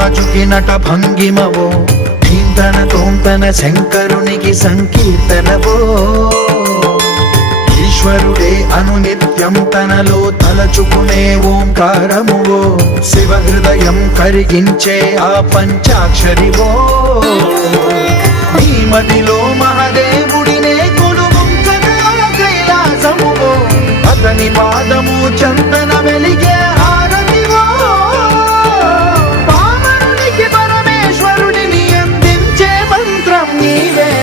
రాజుకి నట భంగిమవో, ధీంతన తోంతన శంకరునికి సంకీర్తనవో. ఈశ్వరుడే అనునిత్యం తనలో తలచుకునే ఓంకారమువో, శివ హృదయం కరిగించే ఆ పంచాక్షరివో. నీ మదిలో మహాదేవుడినే కొలువుంచగా కైలాసమువో, అతని పాదము చందన వెలి